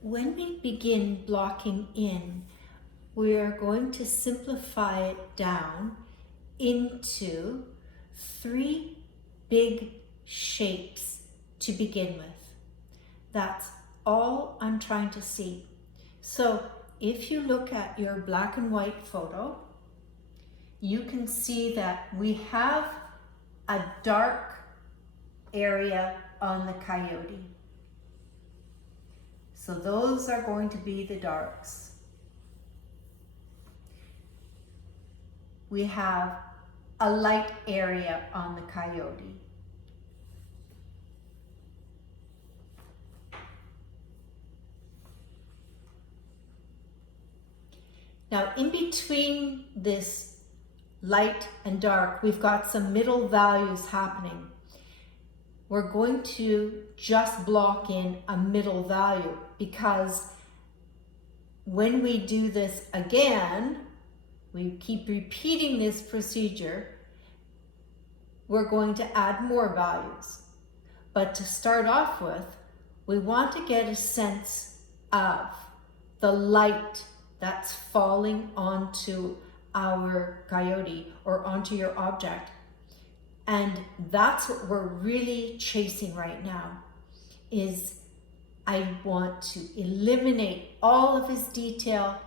When we begin blocking in, we are going to simplify it down into 3 big shapes to begin with. That's all I'm trying to see. So if you look at your black and white photo, you can see that we have a dark area on the coyote. So those are going to be the darks. We have a light area on the coyote. Now in between this light and dark, we've got some middle values happening. We're going to just block in a middle value because when we do this again, we keep repeating this procedure, we're going to add more values. But to start off with, we want to get a sense of the light that's falling onto our coyote or onto your object. And that's what we're really chasing right now, is I want to eliminate all of his detail,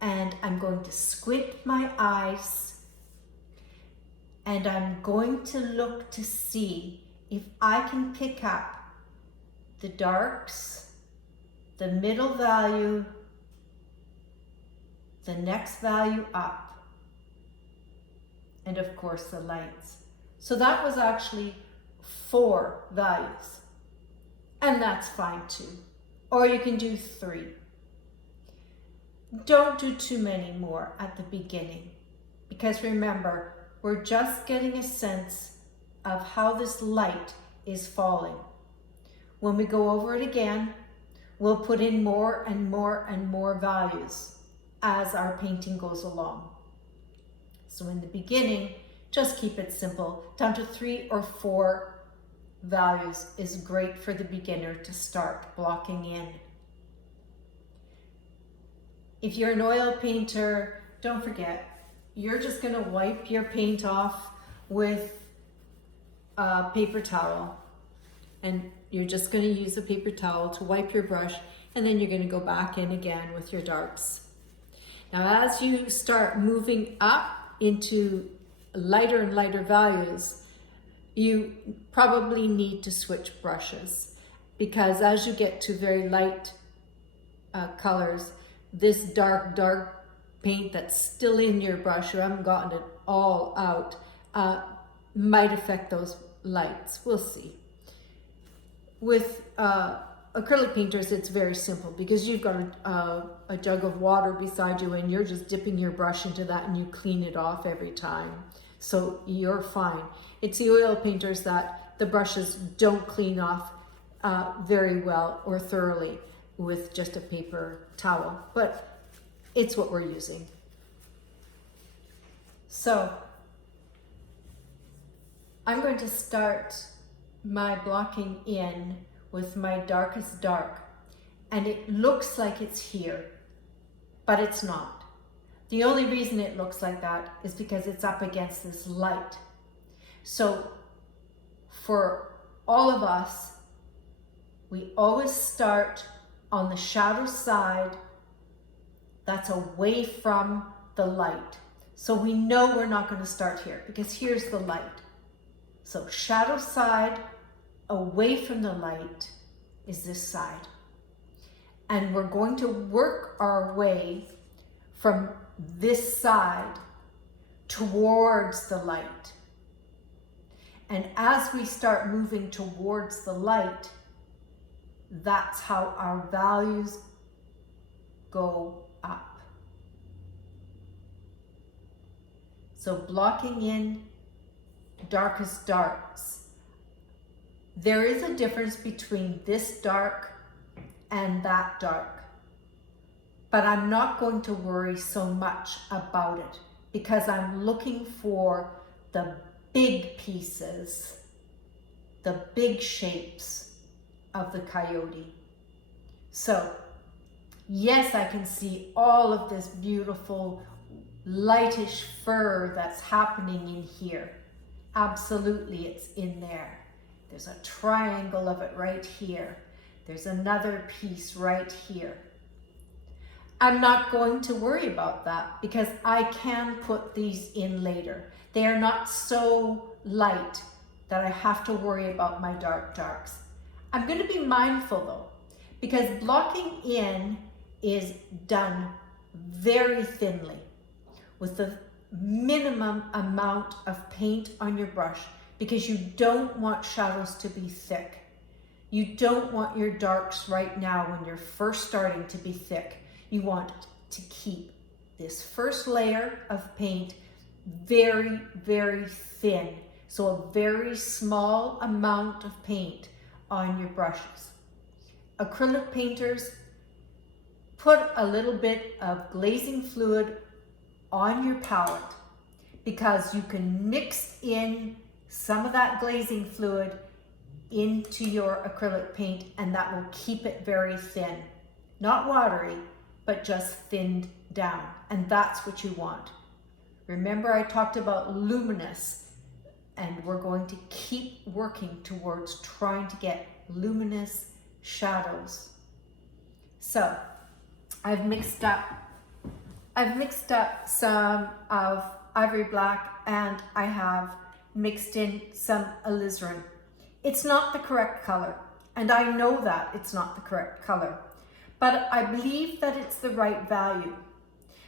and I'm going to squint my eyes, and I'm going to look to see if I can pick up the darks, the middle value, the next value up, and of course the lights. So that was actually 4 values, and that's fine too. Or you can do 3. Don't do too many more at the beginning, because remember, we're just getting a sense of how this light is falling. When we go over it again, we'll put in more and more and more values as our painting goes along. So in the beginning, just keep it simple. Down to 3 or 4 values is great for the beginner to start blocking in. If you're an oil painter, don't forget, you're just going to wipe your paint off with a paper towel. And you're just going to use a paper towel to wipe your brush, and then you're going to go back in again with your darks. Now, as you start moving up into lighter and lighter values, you probably need to switch brushes, because as you get to very light colors, this dark paint that's still in your brush, you haven't gotten it all out, might affect those lights. We'll see. With acrylic painters, it's very simple, because you've got a jug of water beside you and you're just dipping your brush into that and you clean it off every time. So you're fine. It's the oil painters that the brushes don't clean off very well or thoroughly with just a paper towel, but it's what we're using. So I'm going to start my blocking in with my darkest dark, and it looks like it's here, but it's not. The only reason it looks like that is because it's up against this light. So for all of us, we always start on the shadow side that's away from the light. So we know we're not going to start here, because here's the light. So shadow side away from the light is this side. And we're going to work our way from this side towards the light. And as we start moving towards the light, that's how our values go up. So blocking in darkest darks. There is a difference between this dark and that dark, but I'm not going to worry so much about it, because I'm looking for the big pieces, the big shapes of the coyote. So yes, I can see all of this beautiful lightish fur that's happening in here. Absolutely, it's in there. There's a triangle of it right here. There's another piece right here. I'm not going to worry about that because I can put these in later. They are not so light that I have to worry about my darks. I'm going to be mindful though, because blocking in is done very thinly with the minimum amount of paint on your brush, because you don't want shadows to be thick. You don't want your darks right now when you're first starting to be thick. You want to keep this first layer of paint very, very thin. So a very small amount of paint on your brushes. Acrylic painters, put a little bit of glazing fluid on your palette, because you can mix in some of that glazing fluid into your acrylic paint and that will keep it very thin. Not watery, but just thinned down. And that's what you want. Remember I talked about luminous, and we're going to keep working towards trying to get luminous shadows. So I've mixed up some of ivory black, and I have mixed in some alizarin. It's not the correct color, and I know that it's not the correct color, but I believe that it's the right value.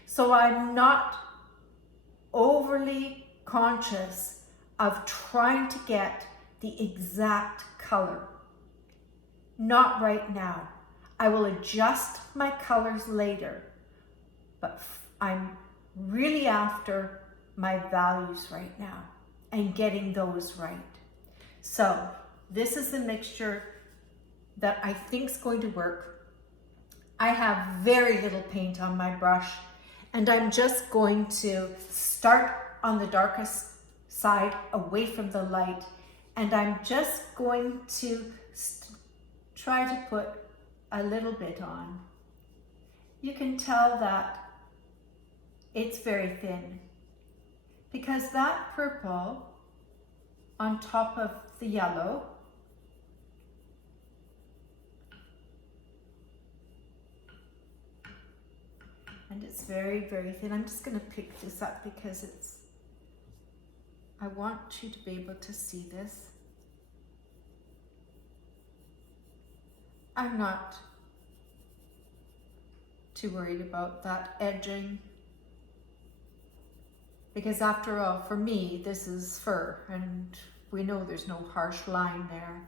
So I'm not overly conscious of trying to get the exact color. Not right now. I will adjust my colors later, but I'm really after my values right now and getting those right. So this is the mixture that I think is going to work. I have very little paint on my brush, and I'm just going to start on the darkest side away from the light, and I'm just going to try to put a little bit on. You can tell that it's very thin because that purple on top of the yellow and it's very, very thin. I'm just going to pick this up because I want you to be able to see this. I'm not too worried about that edging, because after all, for me, this is fur, and we know there's no harsh line there.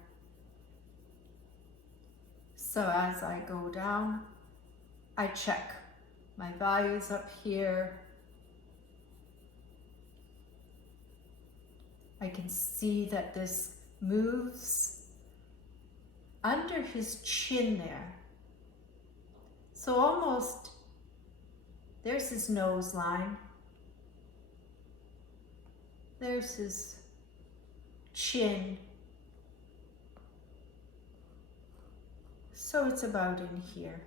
So as I go down, I check my values up here. I can see that this moves under his chin there. So almost, there's his nose line. There's his chin. So it's about in here.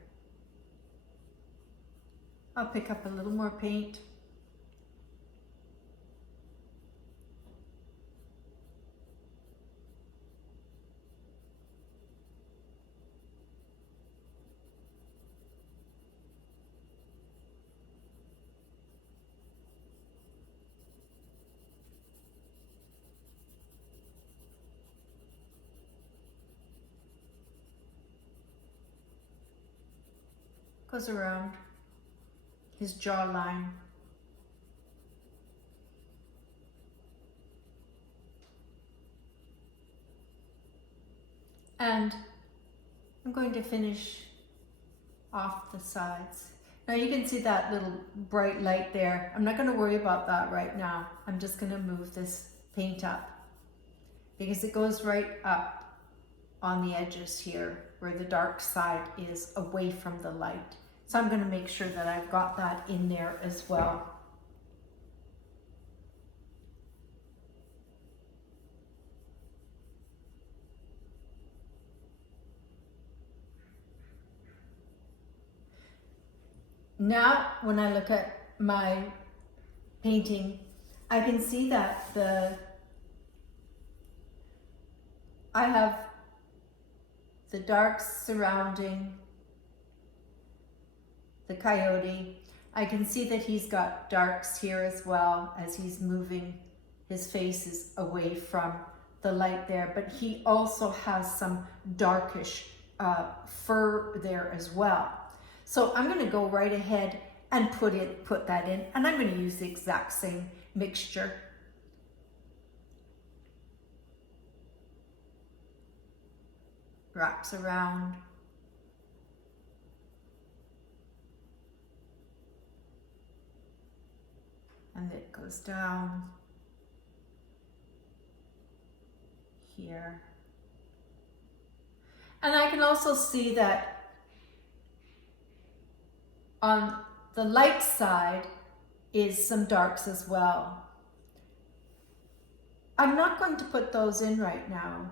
I'll pick up a little more paint. Goes around his jawline. And I'm going to finish off the sides. Now you can see that little bright light there. I'm not going to worry about that right now. I'm just going to move this paint up because it goes right up on the edges here where the dark side is away from the light. So I'm going to make sure that I've got that in there as well. Now, when I look at my painting, I can see that I have the darks surrounding the coyote. I can see that he's got darks here as well as he's moving. His face is away from the light there, but he also has some darkish fur there as well. So I'm going to go right ahead and put that in, and I'm going to use the exact same mixture. Wraps around. And it goes down here. And I can also see that on the light side is some darks as well. I'm not going to put those in right now,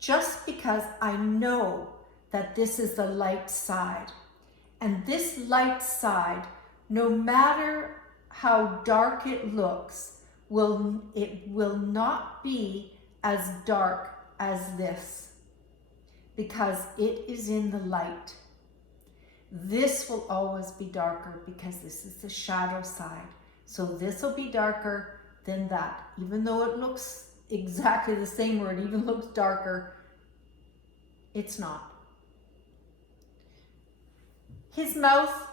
just because I know that this is the light side. And this light side, no matter how dark it looks, it will not be as dark as this, because it is in the light. This will always be darker because this is the shadow side. So this will be darker than that. Even though it looks exactly the same, or it even looks darker, it's not. His mouth,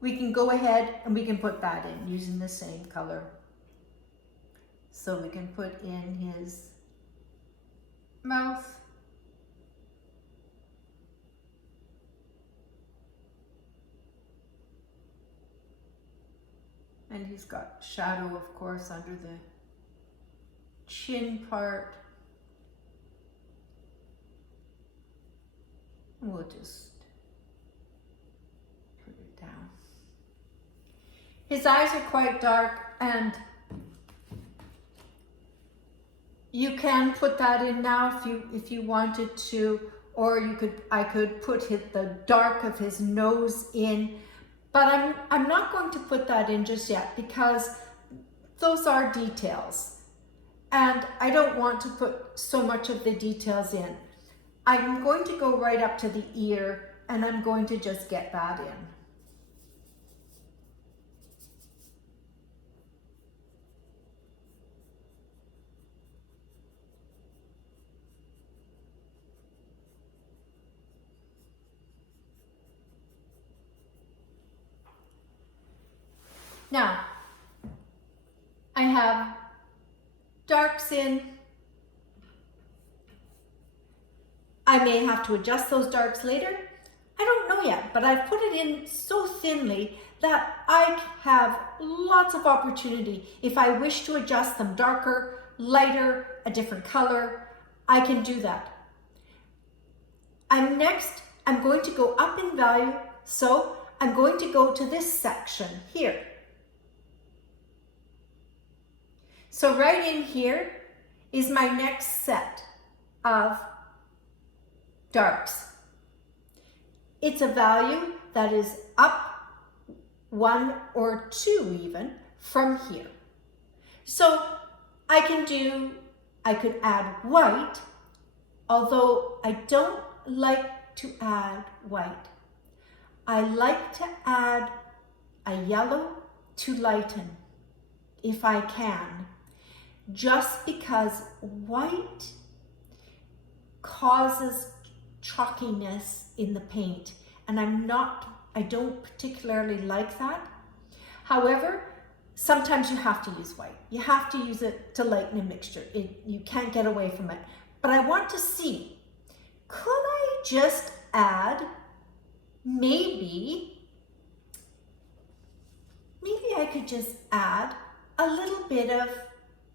we can go ahead and we can put that in using the same color. So we can put in his mouth. And he's got shadow, of course, under the chin part. We'll just put it down. His eyes are quite dark, and you can put that in now if you wanted to, or I could put the dark of his nose in. But I'm not going to put that in just yet, because those are details. And I don't want to put so much of the details in. I'm going to go right up to the ear, and I'm going to just get that in. Now, I have darks in. I may have to adjust those darks later. I don't know yet, but I've put it in so thinly that I have lots of opportunity. If I wish to adjust them darker, lighter, a different color, I can do that. I'm going to go up in value, so I'm going to go to this section here. So right in here is my next set of darks. It's a value that is up 1 or 2 even from here. So I could add white, although I don't like to add white. I like to add a yellow to lighten, if I can, just because white causes chalkiness in the paint, and I don't particularly like that. However, sometimes you have to use white. You have to use it to lighten a mixture. You can't get away from it. But I want to see, could I just add maybe I could just add a little bit of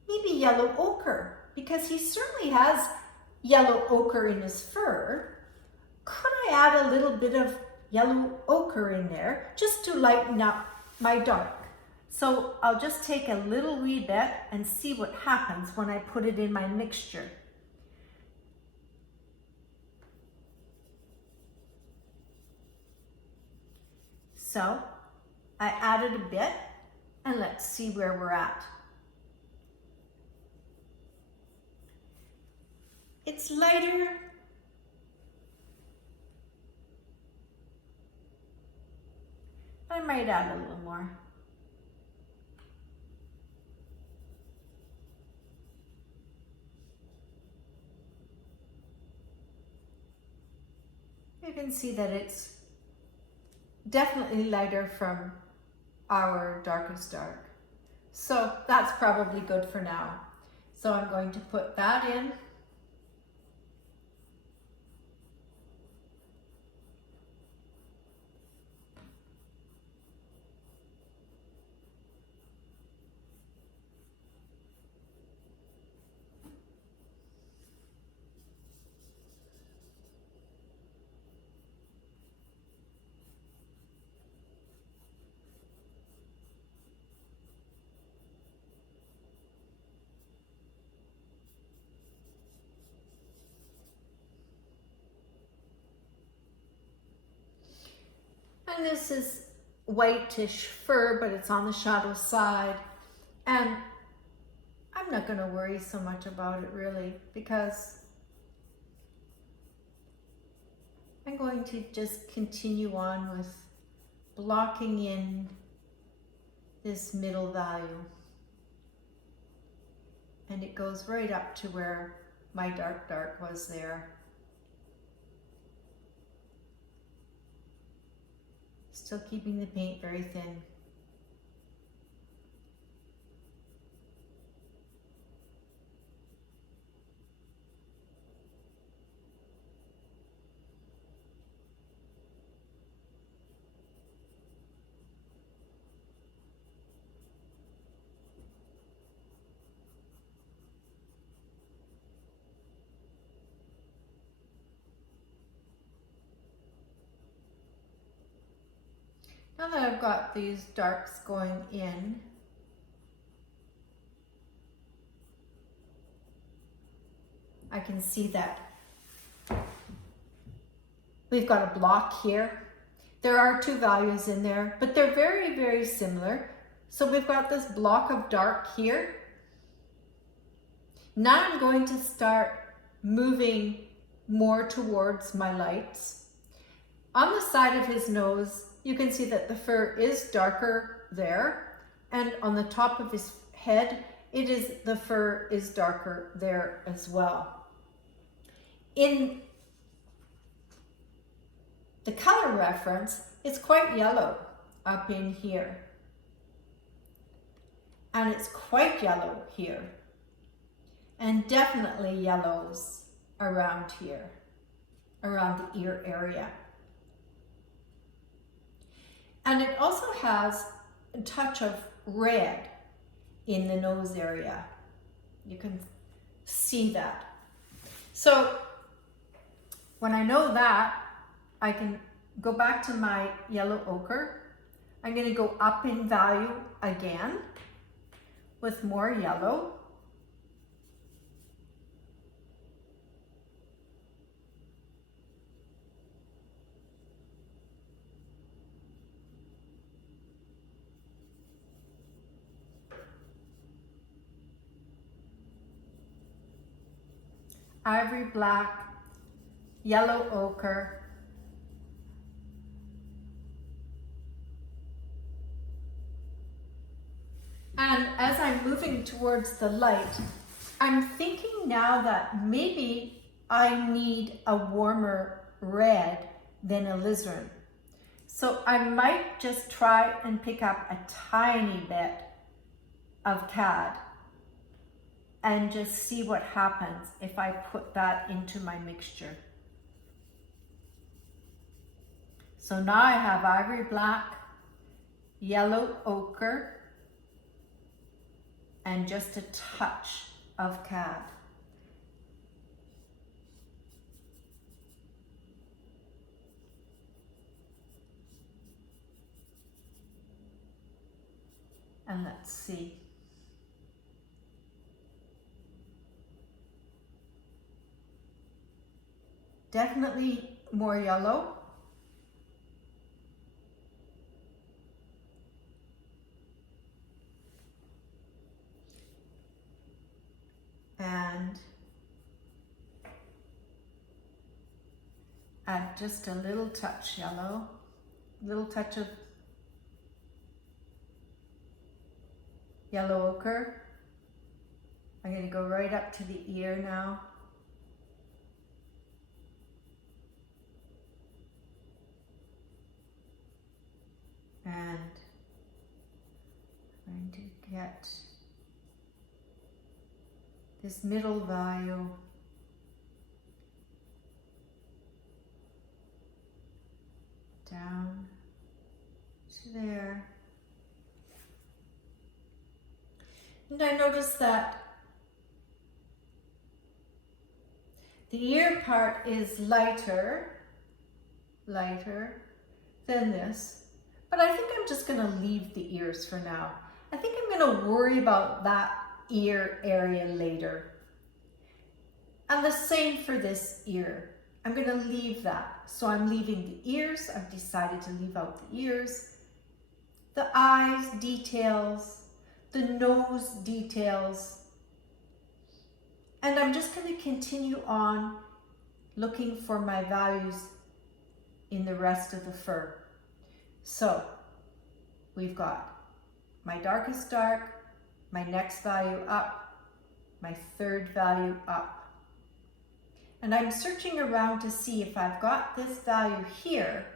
maybe yellow ochre, because he certainly has yellow ochre in his fur. Could I add a little bit of yellow ochre in there just to lighten up my dark? So I'll just take a little wee bit and see what happens when I put it in my mixture. So I added a bit, and let's see where we're at. It's lighter. I might add a little more. You can see that it's definitely lighter from our darkest dark. So that's probably good for now. So I'm going to put that in. And this is whitish fur, but it's on the shadow side. And I'm not going to worry so much about it really, because I'm going to just continue on with blocking in this middle value. And it goes right up to where my dark was there. Still keeping the paint very thin. Now that I've got these darks going in, I can see that we've got a block here. There are two values in there, but they're very, very similar. So we've got this block of dark here. Now I'm going to start moving more towards my lights. On the side of his nose, you can see that the fur is darker there, and on the top of his head, the fur is darker there as well. In the color reference, it's quite yellow up in here, and it's quite yellow here, and definitely yellows around here, around the ear area. And it also has a touch of red in the nose area. You can see that. So when I know that, I can go back to my yellow ochre. I'm going to go up in value again with more yellow. Ivory black, yellow ochre, and as I'm moving towards the light, I'm thinking now that maybe I need a warmer red than alizarin. So I might just try and pick up a tiny bit of cad and just see what happens if I put that into my mixture. So now I have ivory black, yellow ochre, and just a touch of cad. And let's see. Definitely more yellow. add just a little touch yellow, little touch of yellow ochre. I'm going to go right up to the ear now. And I'm going to get this middle value down to there. And I noticed that the ear part is lighter than this, but I think I'm just gonna leave the ears for now. I think I'm gonna worry about that ear area later. And the same for this ear. I'm gonna leave that. So I'm leaving the ears. I've decided to leave out the ears, the eyes details, the nose details. And I'm just going to continue on looking for my values in the rest of the fur. So we've got my darkest dark, my next value up, my third value up. And I'm searching around to see if I've got this value here.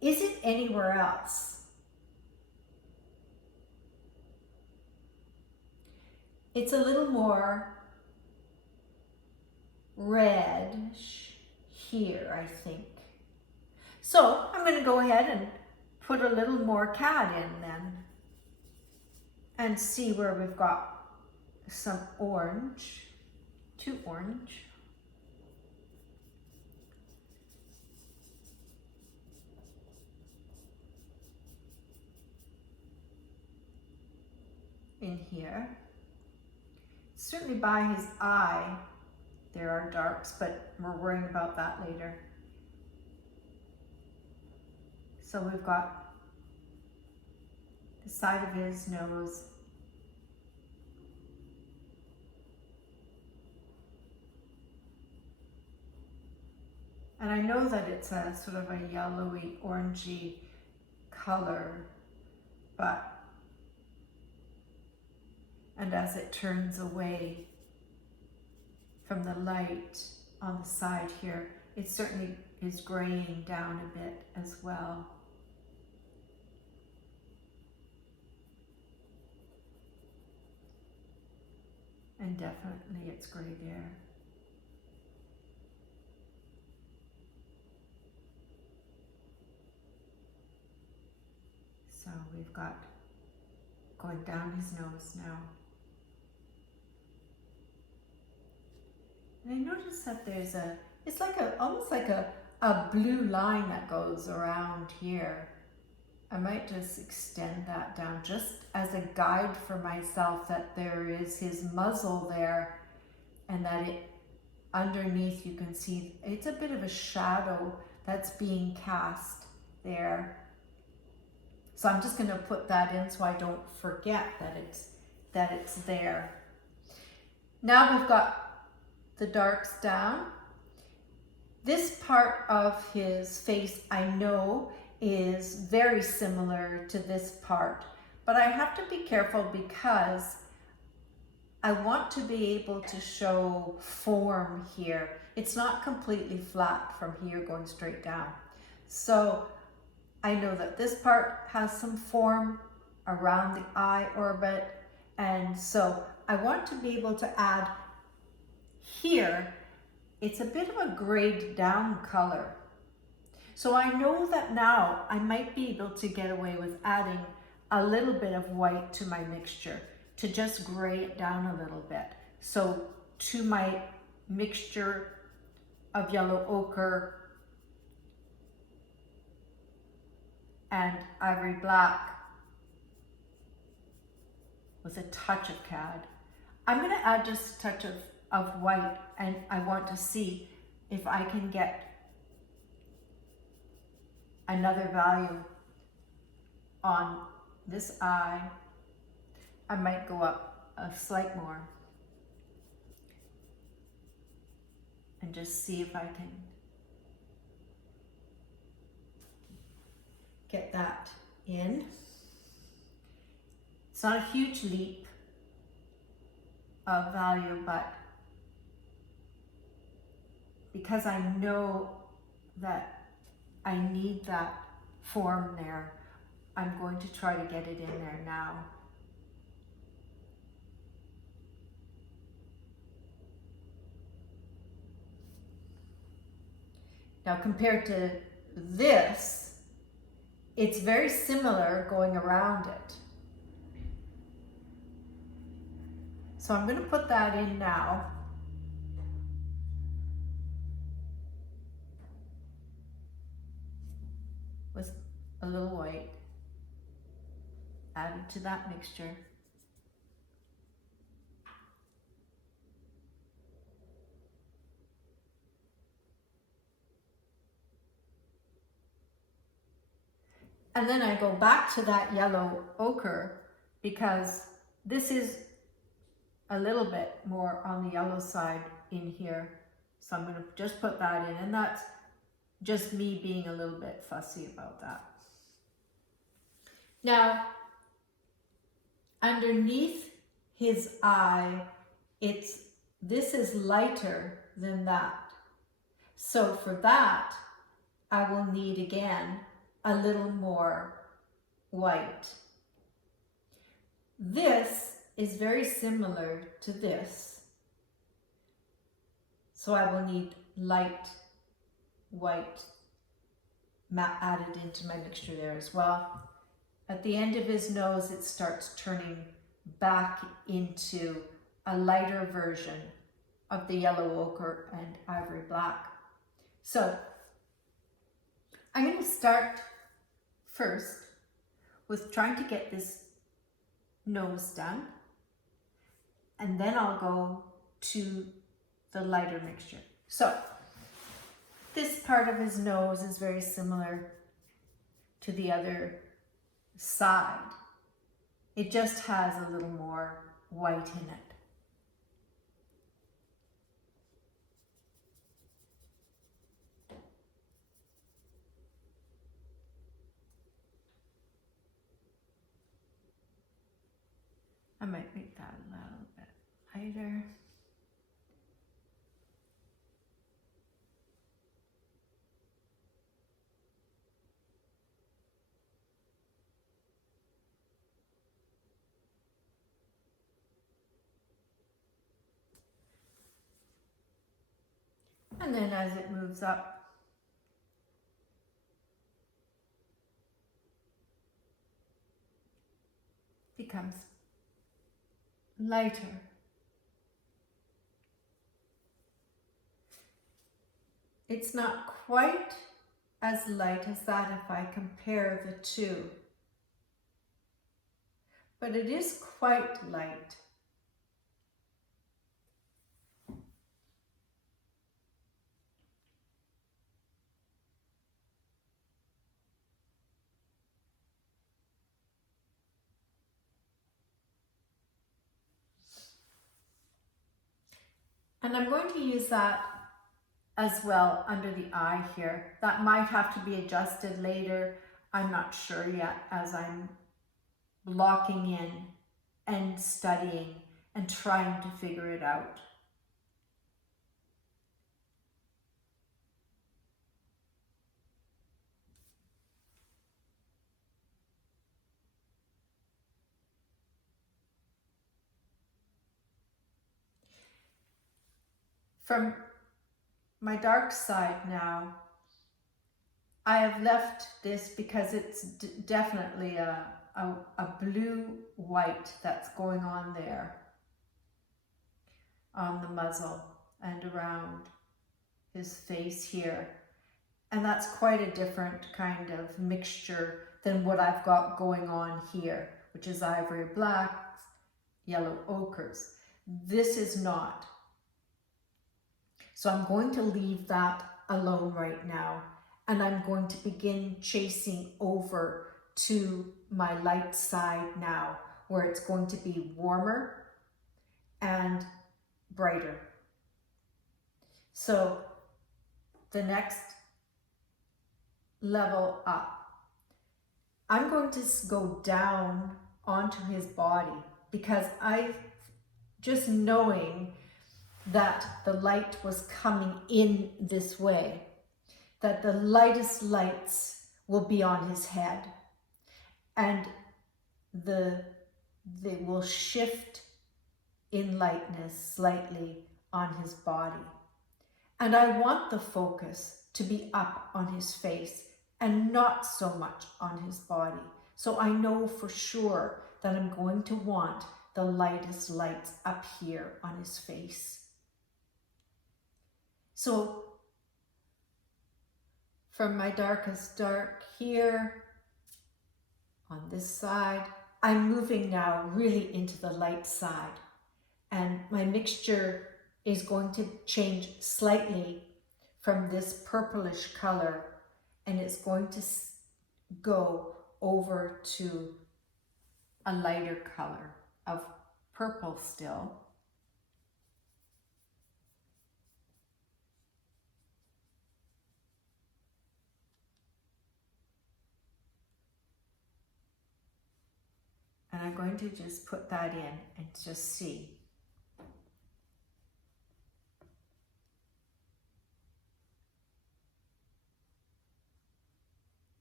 Is it anywhere else? It's a little more reddish here, I think. So I'm going to go ahead and put a little more cad in then and see where we've got some orange, too orange. In here. Certainly by his eye, there are darks, but we're worrying about that later. So we've got the side of his nose. And I know that it's a sort of a yellowy, orangey color, but and as it turns away from the light on the side here, it certainly is graying down a bit as well. And definitely it's gray there. So we've got going down his nose now. And I noticed that there's it's like almost like a blue line that goes around here. I might just extend that down just as a guide for myself, that there is his muzzle there and that it underneath you can see it's a bit of a shadow that's being cast there. So I'm just going to put that in so I don't forget that it's there. Now we've got the darks down. This part of his face I know is very similar to this part, but I have to be careful because I want to be able to show form here. It's not completely flat from here going straight down. So I know that this part has some form around the eye orbit, and so I want to be able to add here. It's a bit of a grayed down color. So I know that now I might be able to get away with adding a little bit of white to my mixture to just gray it down a little bit. So to my mixture of yellow ochre and ivory black with a touch of cad, I'm going to add just a touch of white, and I want to see if I can get another value on this eye. I might go up a slight more and just see if I can get that in. It's not a huge leap of value, but because I know that I need that form there, I'm going to try to get it in there now. Now compared to this, it's very similar going around it. So I'm going to put that in now. With a little white added to that mixture. And then I go back to that yellow ochre because this is a little bit more on the yellow side in here. So I'm going to just put that in, and that's just me being a little bit fussy about that. Now, underneath his eye, this is lighter than that. So for that, I will need again a little more white. This is very similar to this. So I will need light white added into my mixture there as well. At the end of his nose, it starts turning back into a lighter version of the yellow ochre and ivory black. So I'm going to start first with trying to get this nose done, and then I'll go to the lighter mixture. So this part of his nose is very similar to the other side. It just has a little more white in it. I might make that a little bit lighter. And then as it moves up, becomes lighter. It's not quite as light as that if I compare the two, but it is quite light. And I'm going to use that as well under the eye here. That might have to be adjusted later. I'm not sure yet as I'm blocking in and studying and trying to figure it out. From my dark side now, I have left this because it's definitely a blue-white that's going on there on the muzzle and around his face here. And that's quite a different kind of mixture than what I've got going on here, which is ivory blacks, yellow ochres. This is not. So I'm going to leave that alone right now, and I'm going to begin chasing over to my light side now, where it's going to be warmer and brighter. So the next level up, I'm going to go down onto his body, because I, just knowing that the light was coming in this way, that the lightest lights will be on his head, and they will shift in lightness slightly on his body. And I want the focus to be up on his face and not so much on his body. So I know for sure that I'm going to want the lightest lights up here on his face. So from my darkest dark here on this side, I'm moving now really into the light side, and my mixture is going to change slightly from this purplish color, and it's going to go over to a lighter color of purple still. And I'm going to just put that in and just see.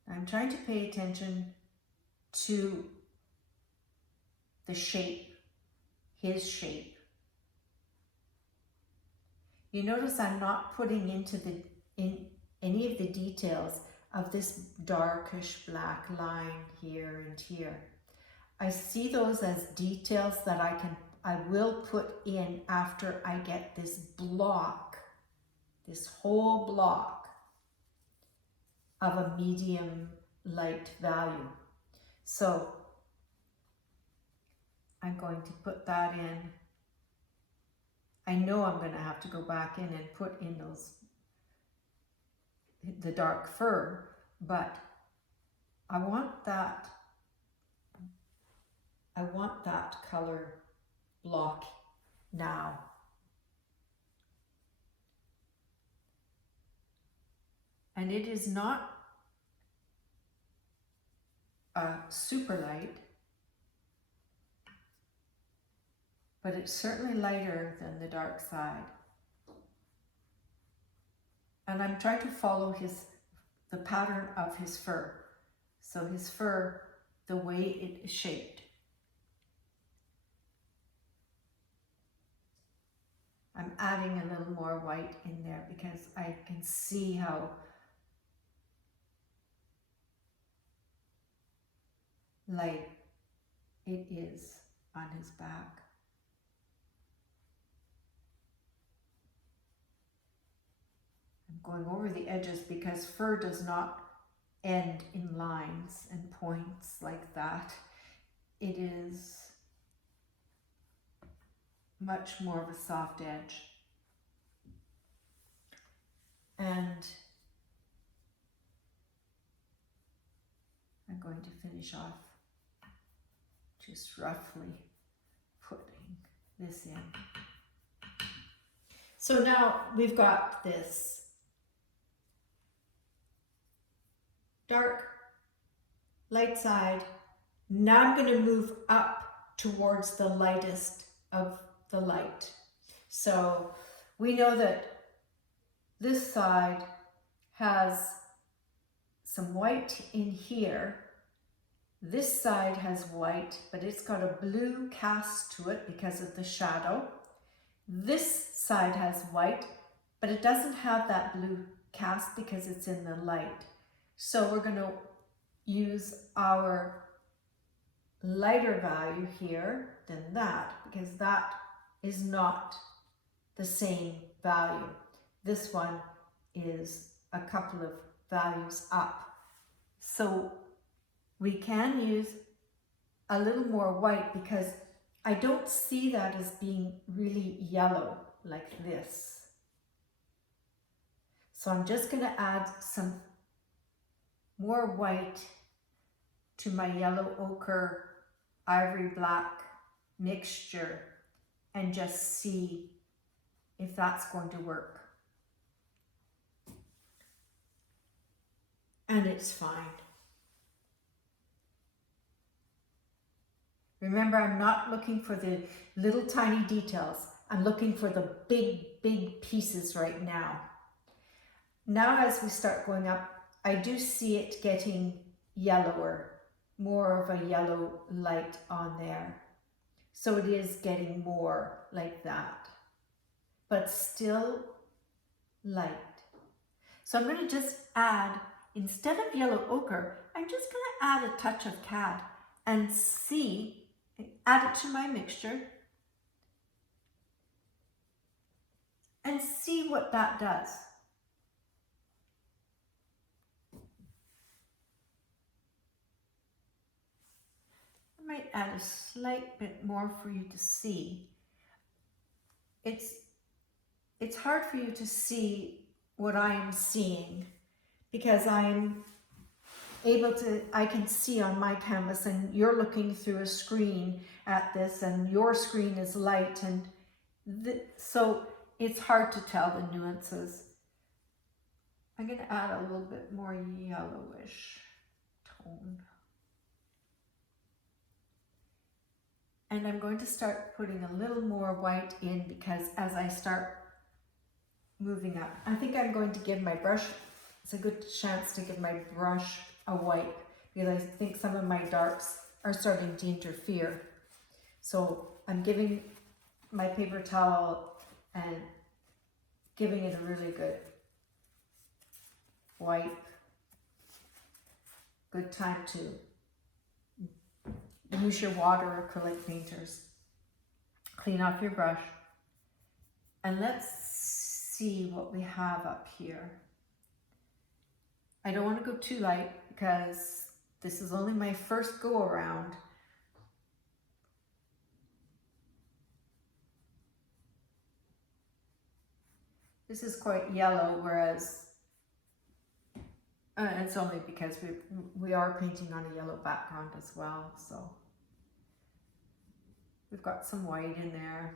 I'm trying to pay attention to the shape, his shape. You notice I'm not putting into in any of the details of this darkish black line here and here. I see those as details that I will put in after I get this block, this whole block of a medium light value. So I'm going to put that in. I know I'm going to have to go back in and put in the dark fur, but I want that color block now. And it is not a super light, but it's certainly lighter than the dark side. And I'm trying to follow the pattern of his fur. So his fur, the way it is shaped. I'm adding a little more white in there because I can see how light it is on his back. I'm going over the edges because fur does not end in lines and points like that. It is much more of a soft edge. And I'm going to finish off just roughly putting this in. So now we've got this dark, light side. Now I'm going to move up towards the lightest of the light. So we know that this side has some white in here. This side has white, but it's got a blue cast to it because of the shadow. This side has white, but it doesn't have that blue cast because it's in the light. So we're going to use our lighter value here than that, because that is not the same value. This one is a couple of values up. So we can use a little more white because I don't see that as being really yellow like this. So I'm just going to add some more white to my yellow ochre ivory black mixture and just see if that's going to work. and it's fine. Remember, I'm not looking for the little tiny details. I'm looking for the big, big pieces right now. Now, as we start going up, I do see it getting yellower, more of a yellow light on there. So it is getting more like that, but still light. So I'm going to just add, instead of yellow ochre, I'm just going to add a touch of cad and see, add it to my mixture and see what that does. I might add a slight bit more for you to see. It's hard for you to see what I am seeing because I'm able to, I can see on my canvas and you're looking through a screen at this and your screen is light, and so it's hard to tell the nuances. I'm going to add a little bit more yellowish tone. And I'm going to start putting a little more white in because as I start moving up, I think I'm going to give my brush, it's a good chance to give my brush a wipe because I think some of my darks are starting to interfere. So I'm giving my paper towel and giving it a really good wipe. Good time to use your water acrylic painters. Clean off your brush. And let's see what we have up here. I don't want to go too light because this is only my first go around. This is quite yellow, whereas it's only because we are painting on a yellow background as well, so we've got some white in there.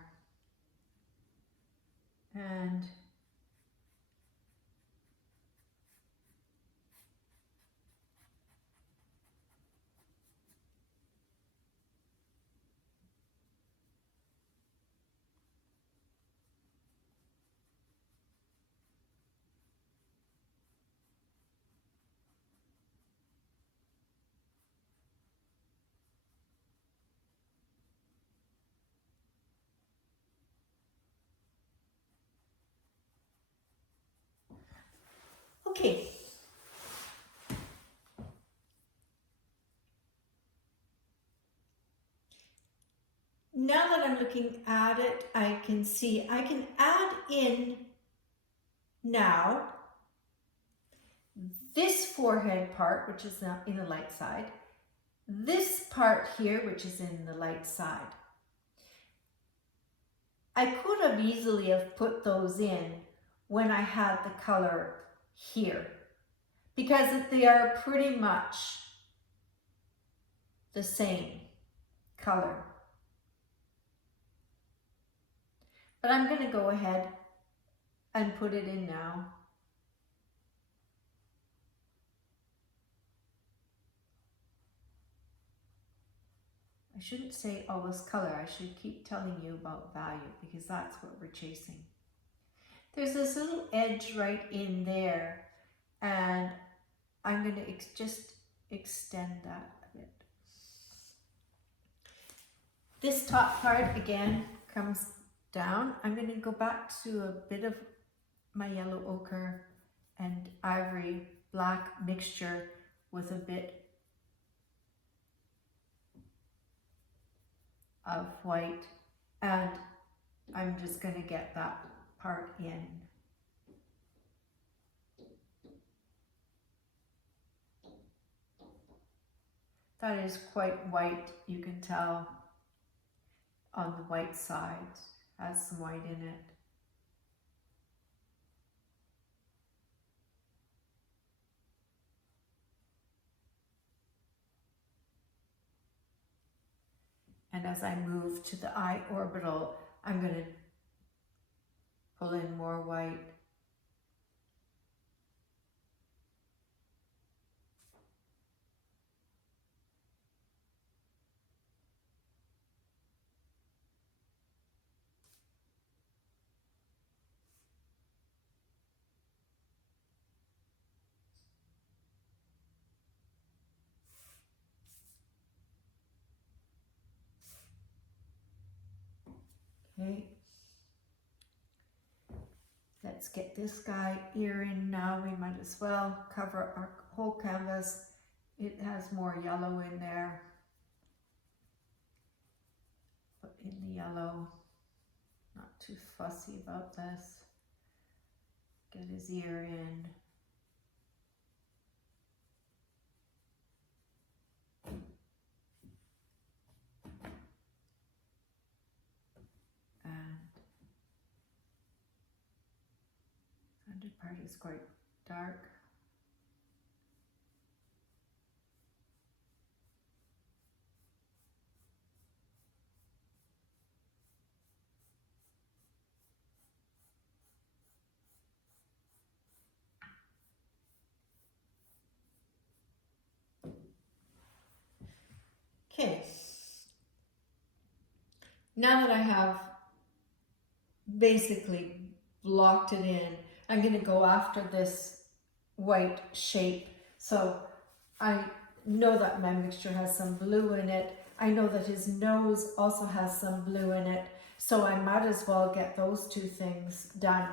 And okay. Now that I'm looking at it, I can see I can add in now this forehead part, which is now in the light side, this part here, which is in the light side. I could have easily have put those in when I had the color here, because they are pretty much the same color. But I'm going to go ahead and put it in now. I shouldn't say always color, I should keep telling you about value because that's what we're chasing. There's this little edge right in there and I'm going to just extend that a bit. This top part again comes down. I'm going to go back to a bit of my yellow ochre and ivory black mixture with a bit of white, and I'm just going to get that part in. That is quite white, you can tell on the white side, has some white in it. And as I move to the eye orbital, I'm going to pull in more white. Okay. Let's get this guy ear in now. We might as well cover our whole canvas. It has more yellow in there. Put in the yellow. Not too fussy about this. Get his ear in. And the under part is quite dark. Okay. Now that I have basically blocked it in, I'm going to go after this white shape. So I know that my mixture has some blue in it. I know that his nose also has some blue in it. So I might as well get those two things done.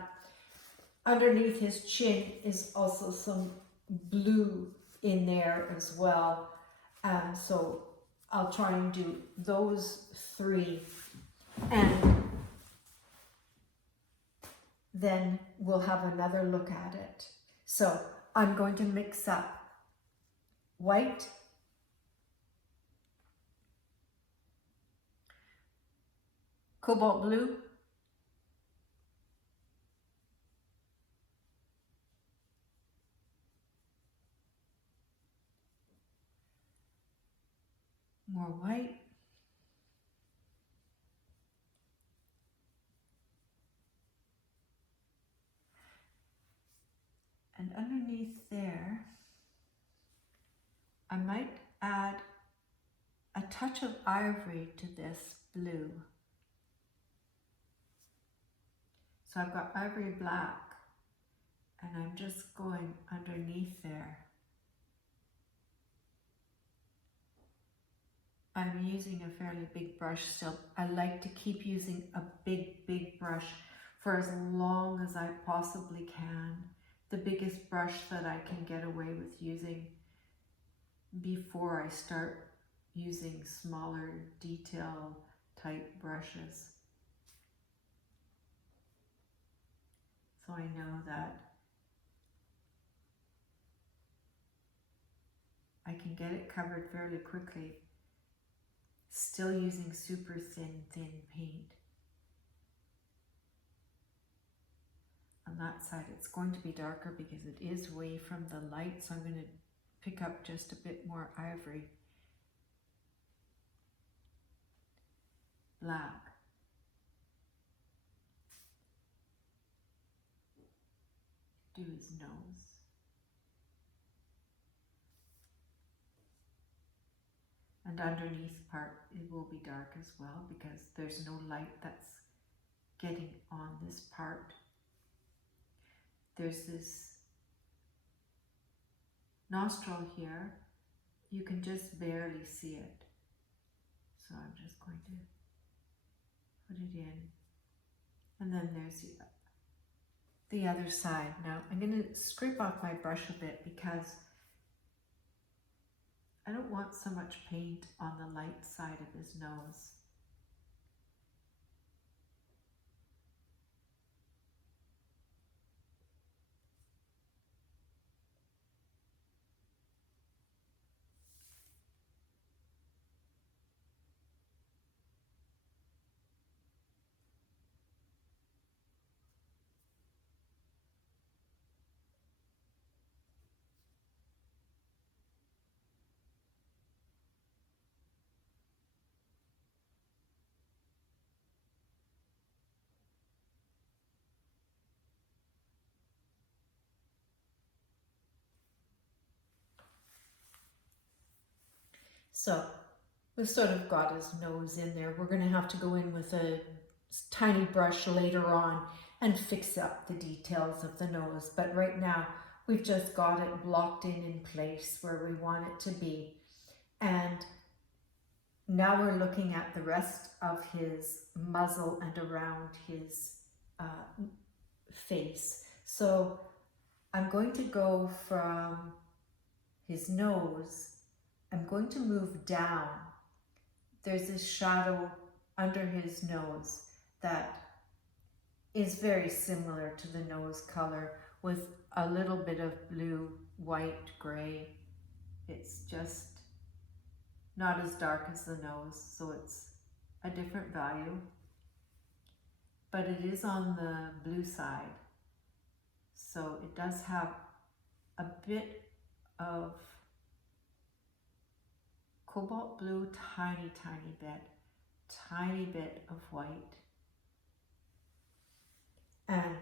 Underneath his chin is also some blue in there as well. So I'll try and do those three, and then we'll have another look at it. So I'm going to mix up white, cobalt blue, more white, and underneath there I might add a touch of ivory to this blue. So I've got ivory black, and I'm just going underneath there. I'm using a fairly big brush still. I like to keep using a big brush for as long as I possibly can. The biggest brush that I can get away with using before I start using smaller detail type brushes. So I know that I can get it covered fairly quickly, still using super thin paint. On that side it's going to be darker because it is away from the light, so I'm going to pick up just a bit more ivory. Black. Do his nose. And underneath part it will be dark as well because there's no light that's getting on this part. There's this nostril here. You can just barely see it. So I'm just going to put it in. And then there's the other side. Now I'm going to scrape off my brush a bit because I don't want so much paint on the light side of his nose. So we've sort of got his nose in there. We're going to have to go in with a tiny brush later on and fix up the details of the nose. But right now we've just got it blocked in place where we want it to be. And now we're looking at the rest of his muzzle and around his face. So I'm going to go from his nose, I'm going to move down. There's this shadow under his nose that is very similar to the nose color with a little bit of blue, white, gray. It's just not as dark as the nose, so it's a different value, but it is on the blue side. So it does have a bit of cobalt blue, tiny bit of white. And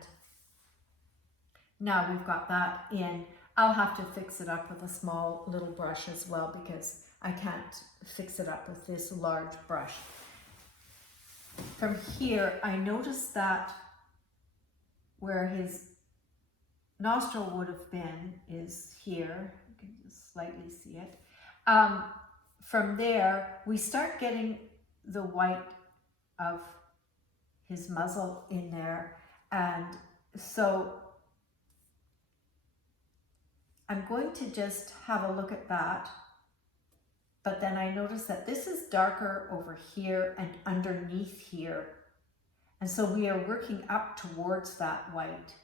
now we've got that in. I'll have to fix it up with a small little brush as well, because I can't fix it up with this large brush. From here, I noticed that where his nostril would have been is here. You can just slightly see it. From there, we start getting the white of his muzzle in there. And so I'm going to just have a look at that. But then I notice that this is darker over here and underneath here. And so we are working up towards that white.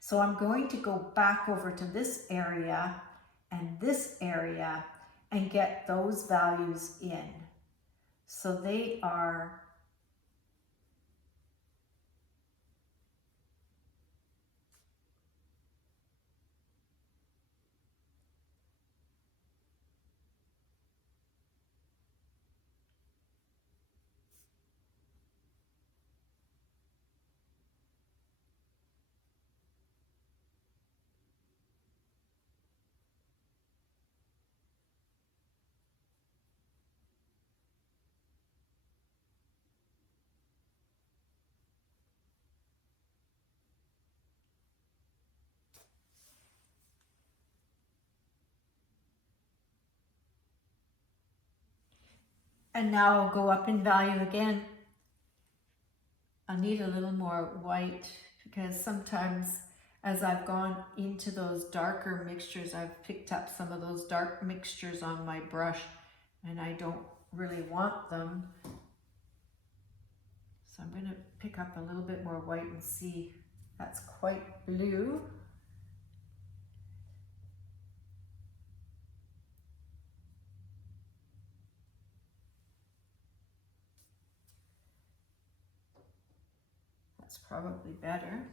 So I'm going to go back over to this area and get those values in. So they are and now I'll go up in value again. I need a little more white because sometimes as I've gone into those darker mixtures, I've picked up some of those dark mixtures on my brush and I don't really want them. So I'm going to pick up a little bit more white and see. That's quite blue. That's probably better.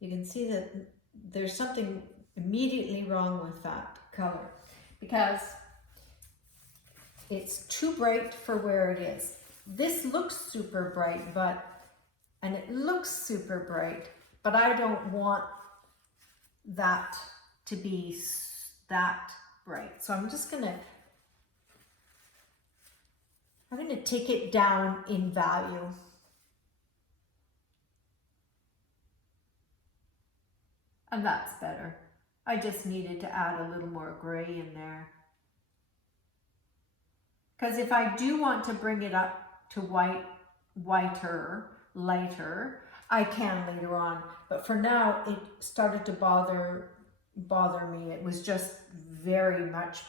You can see that there's something immediately wrong with that color because it's too bright for where it is. This looks super bright, and it looks super bright, but I don't want that to be that bright. So I'm gonna take it down in value. And that's better. I just needed to add a little more gray in there. Because if I do want to bring it up to whiter, lighter, I can later on. But for now, it started to bother me. It was just very much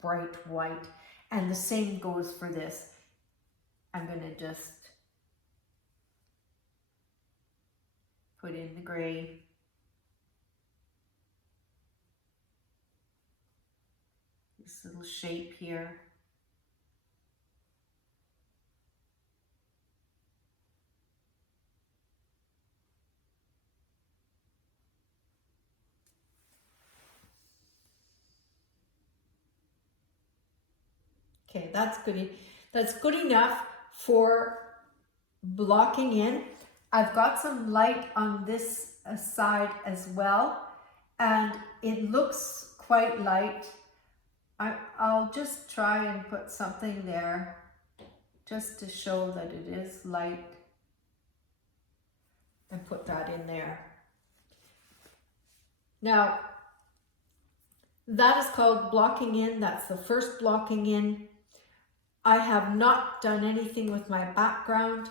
bright white. And the same goes for this. I'm going to just put in the gray. This little shape here. Okay, that's good. That's good enough for blocking in. I've got some light on this side as well, and it looks quite light. I'll just try and put something there just to show that it is light. and put that in there. Now, that is called blocking in. That's the first blocking in. I have not done anything with my background.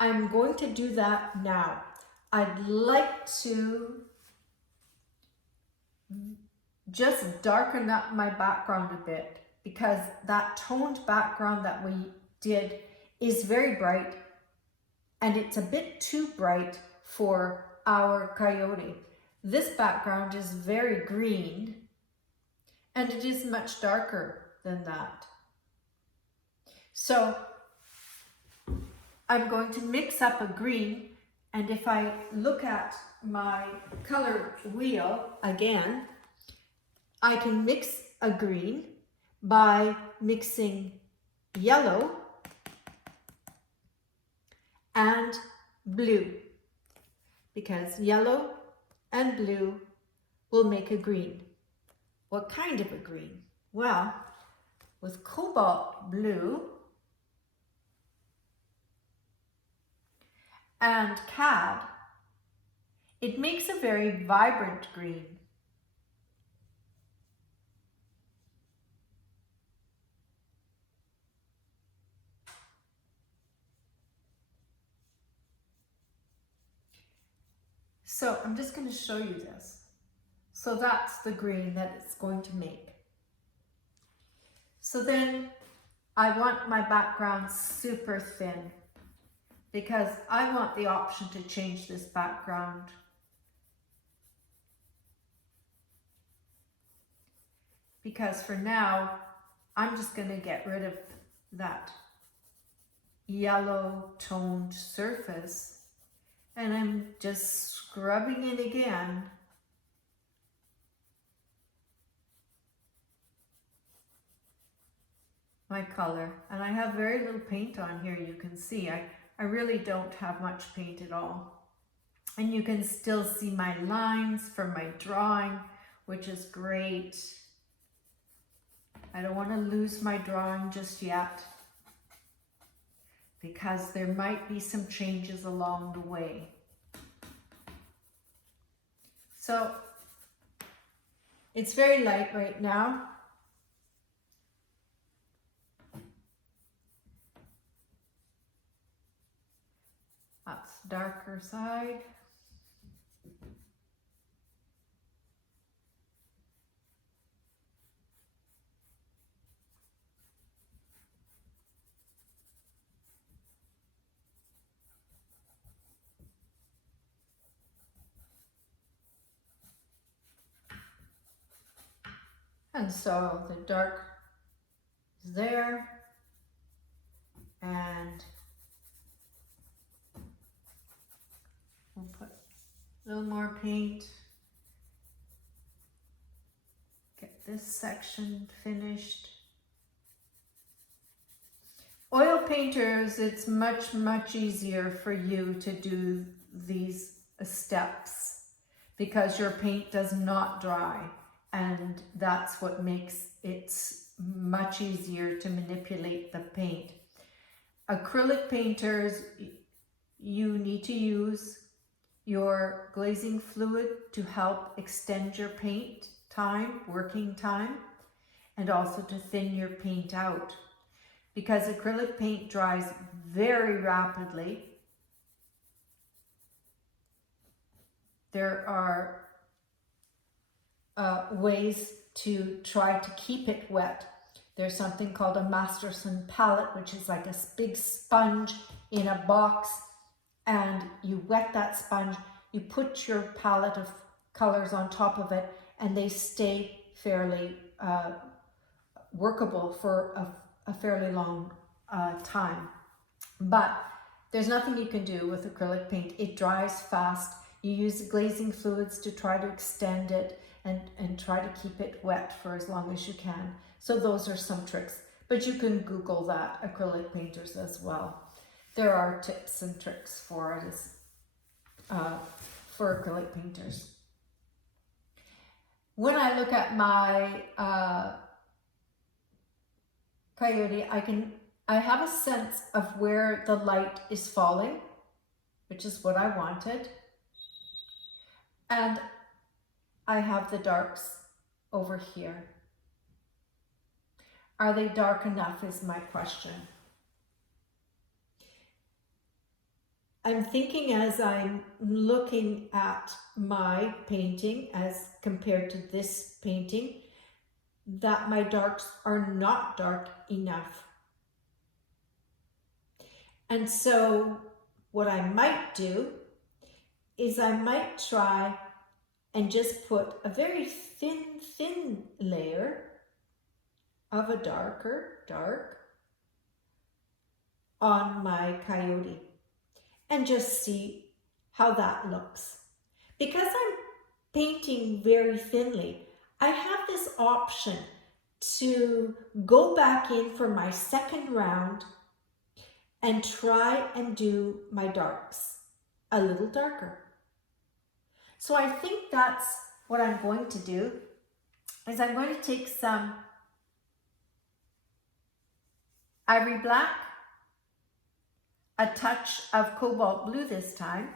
I'm going to do that now. I'd like to just darken up my background a bit, because that toned background that we did is very bright, and it's a bit too bright for our coyote. This background is very green, and it is much darker than that. So I'm going to mix up a green, and if I look at my color wheel again, I can mix a green by mixing yellow and blue, because yellow and blue will make a green. What kind of a green? Well, with cobalt blue and cad, it makes a very vibrant green. So I'm just going to show you this. So that's the green that it's going to make. So then I want my background super thin, because I want the option to change this background. Because for now, I'm just going to get rid of that yellow toned surface, and I'm just scrubbing it again. My color, and I have very little paint on here. You can see I really don't have much paint at all, and you can still see my lines from my drawing, which is great. I don't want to lose my drawing just yet, because there might be some changes along the way. So it's very light right now. That's darker side. And so the dark is there, and we'll put a little more paint. Get this section finished. Oil painters, it's much, much easier for you to do these steps because your paint does not dry. And that's what makes it much easier to manipulate the paint. Acrylic painters, you need to use your glazing fluid to help extend your paint time, working time, and also to thin your paint out. Because acrylic paint dries very rapidly, there are ways to try to keep it wet. There's something called a Masterson palette, which is like a big sponge in a box, and you wet that sponge, you put your palette of colors on top of it, and they stay fairly workable for a fairly long time. But there's nothing you can do with acrylic paint. It dries fast. You use glazing fluids to try to extend it and try to keep it wet for as long as you can. So those are some tricks, but you can Google that, acrylic painters as well. There are tips and tricks for acrylic painters. When I look at my coyote, I have a sense of where the light is falling. which is what I wanted. And I have the darks over here. Are they dark enough is my question. I'm thinking as I'm looking at my painting as compared to this painting, that my darks are not dark enough. And so what I might do is I might try and just put a very thin layer of a dark on my coyote and just see how that looks. Because I'm painting very thinly, I have this option to go back in for my second round and try and do my darks a little darker. So I think that's what I'm going to do, is I'm going to take some ivory black, a touch of cobalt blue this time,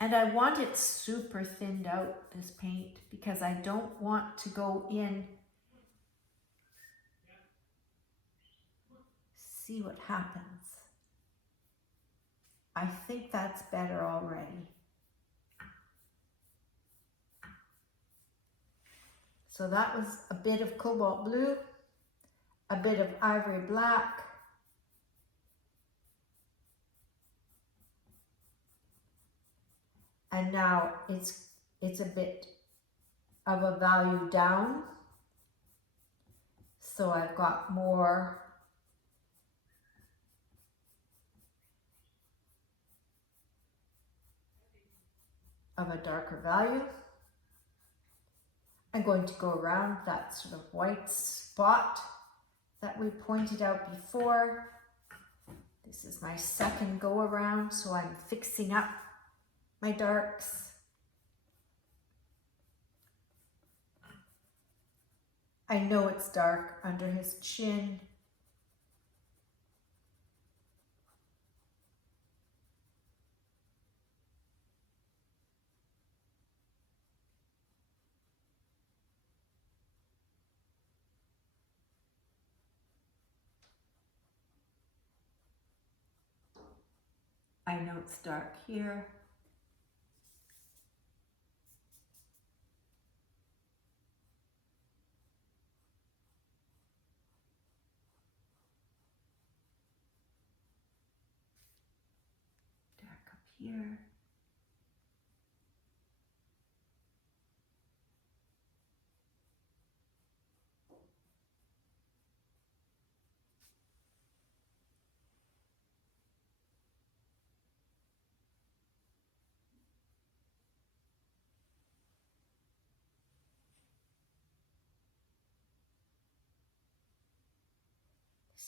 and I want it super thinned out, this paint, because I don't want to go in. See what happens. I think that's better already. So that was a bit of cobalt blue, a bit of ivory black, and now it's a bit of a value down. So I've got more of a darker value. I'm going to go around that sort of white spot that we pointed out before. This is my second go around, so I'm fixing up my darks. I know it's dark under his chin. I know it's dark here. Dark up here.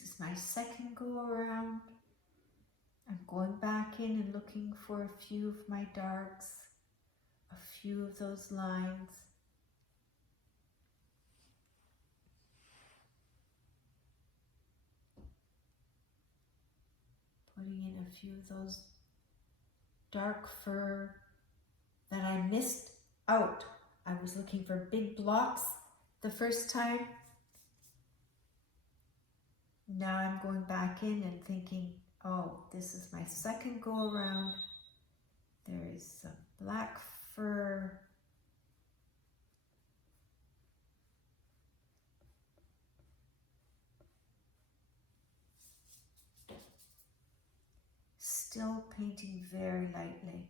This is my second go around. I'm going back in and looking for a few of my darks, a few of those lines. Putting in a few of those dark fur that I missed out. I was looking for big blocks the first time. Now I'm going back in and thinking, oh, this is my second go around. There is some black fur. Still painting very lightly.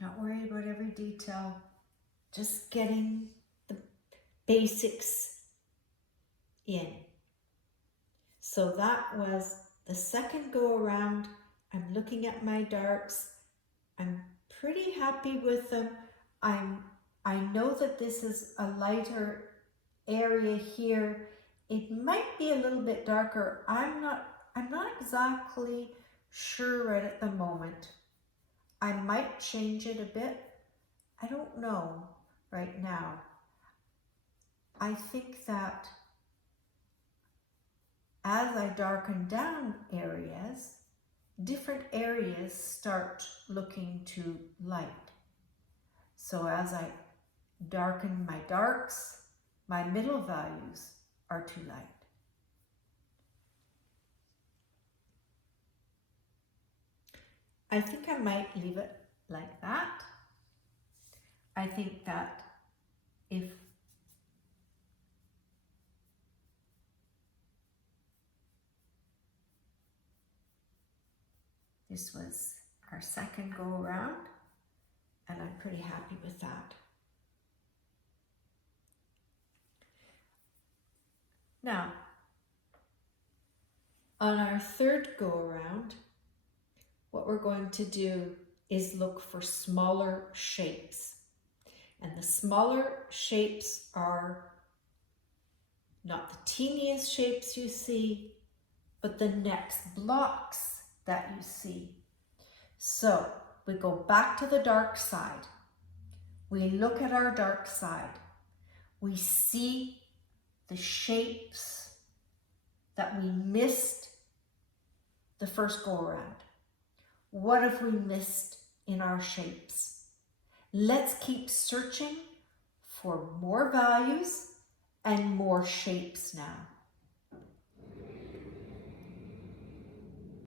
I'm not worried about every detail, just getting the basics in. So that was the second go around. I'm looking at my darks. I'm pretty happy with them. I know that this is a lighter area here. It might be a little bit darker. I'm not exactly sure right at the moment. I might change it a bit. I don't know right now. I think that as I darken down areas, different areas start looking too light. So as I darken my darks, my middle values are too light. I think I might leave it like that. I think that if this was our second go around, and I'm pretty happy with that. Now, on our third go around, what we're going to do is look for smaller shapes. And the smaller shapes are not the teeniest shapes you see, but the next blocks that you see. So we go back to the dark side. We look at our dark side. We see the shapes that we missed the first go around. What have we missed in our shapes? Let's keep searching for more values and more shapes now.